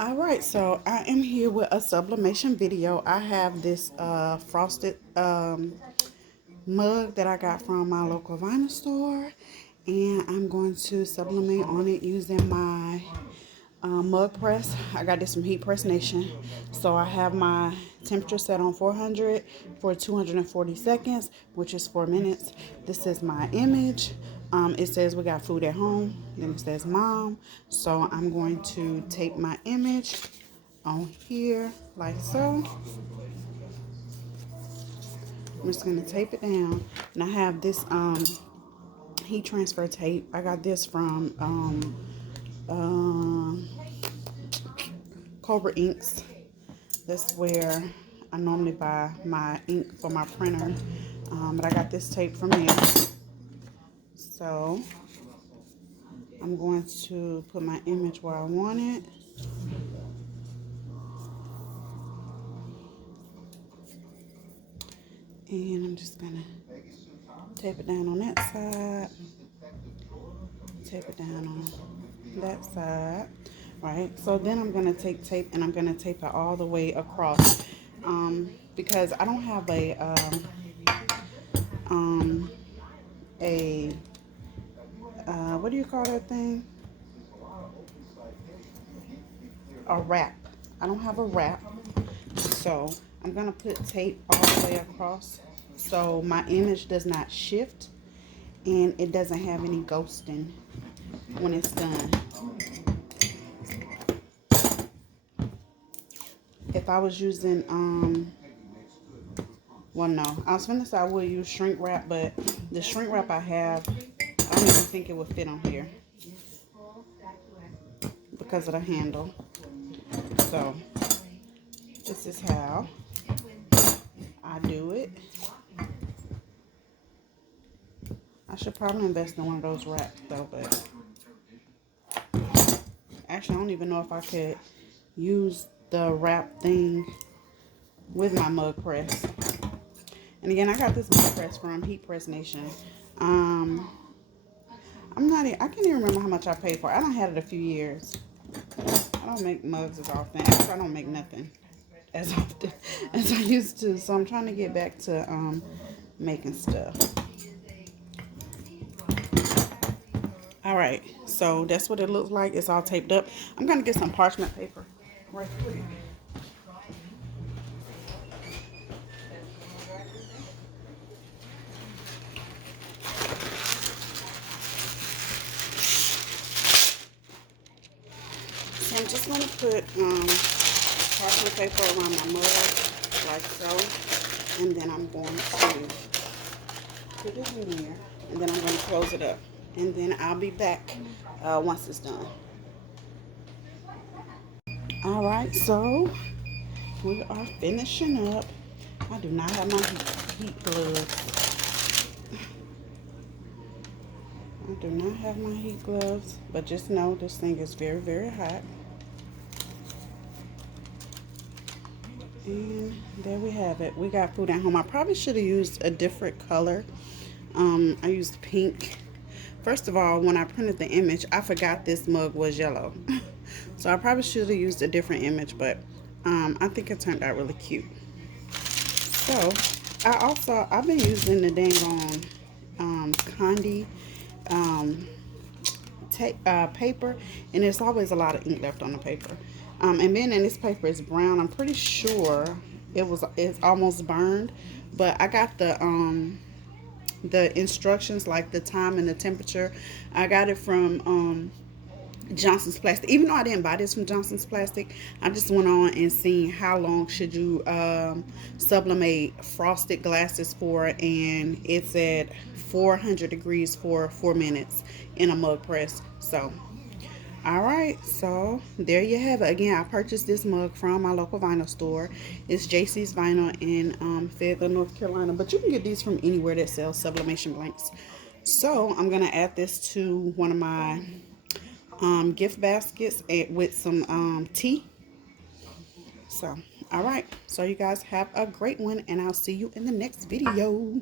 All right, so I am here with a sublimation video. I have this frosted mug that I got from my local vinyl store, and I'm going to sublimate on it using my mug press. I got this from Heat Press Nation. So I have my temperature set on 400 for 240 seconds, which is 4 minutes. This is my image. It says we got food at home. Then it says mom. So I'm going to tape my image on here like so. I'm just going to tape it down. And I have this heat transfer tape. I got this from Cobra Inks. That's where I normally buy my ink for my printer. But I got this tape from there. So I'm going to put my image where I want it. And I'm just going to tape it down on that side. Tape it down on that side. Right, so then I'm going to take tape and I'm going to tape it all the way across. Because I don't have what do you call that thing? A wrap. I don't have a wrap. So I'm going to put tape all the way across so my image does not shift and it doesn't have any ghosting when it's done. If I was using, well, no, I was gonna say I would use shrink wrap, but the shrink wrap I have, I don't even think it would fit on here because of the handle. So this is how I do it. I should probably invest in one of those wraps though, but actually I don't even know if I could use the wrap thing with my mug press. And again, I got this mug press from Heat Press Nation. I can't even remember how much I paid for it. I done had it a few years. I don't make mugs as often. Actually, I don't make nothing as often as I used to. So I'm trying to get back to making stuff. All right, so that's what it looks like. It's all taped up. I'm gonna get some parchment paper right quick. So I'm just going to put parchment paper around my mug, like so. And then I'm going to put it in here. And then I'm going to close it up. And then I'll be back once it's done. Alright, so we are finishing up. I do not have my heat gloves. I do not have my heat gloves. But just know this thing is very, very hot. And there we have it. We got food at home. I probably should have used a different color. I used pink. First of all, when I printed the image, I forgot this mug was yellow. So I probably should have used a different image, but I think it turned out really cute. So I've been using the dang on Condi paper, and there's always a lot of ink left on the paper. And then in this paper is brown. I'm pretty sure it's almost burned, but I got the instructions, like the time and the temperature. I got it from Johnson's Plastic. Even though I didn't buy this from Johnson's Plastic, I just went on and seen how long should you sublimate frosted glasses for, and it said 400 degrees for 4 minutes in a mug press. So alright, so there you have it. Again, I purchased this mug from my local vinyl store. It's JC's Vinyl in Fayetteville, North Carolina, but you can get these from anywhere that sells sublimation blanks. So I'm gonna add this to one of my gift baskets with some tea. So alright, so you guys have a great one, and I'll see you in the next video.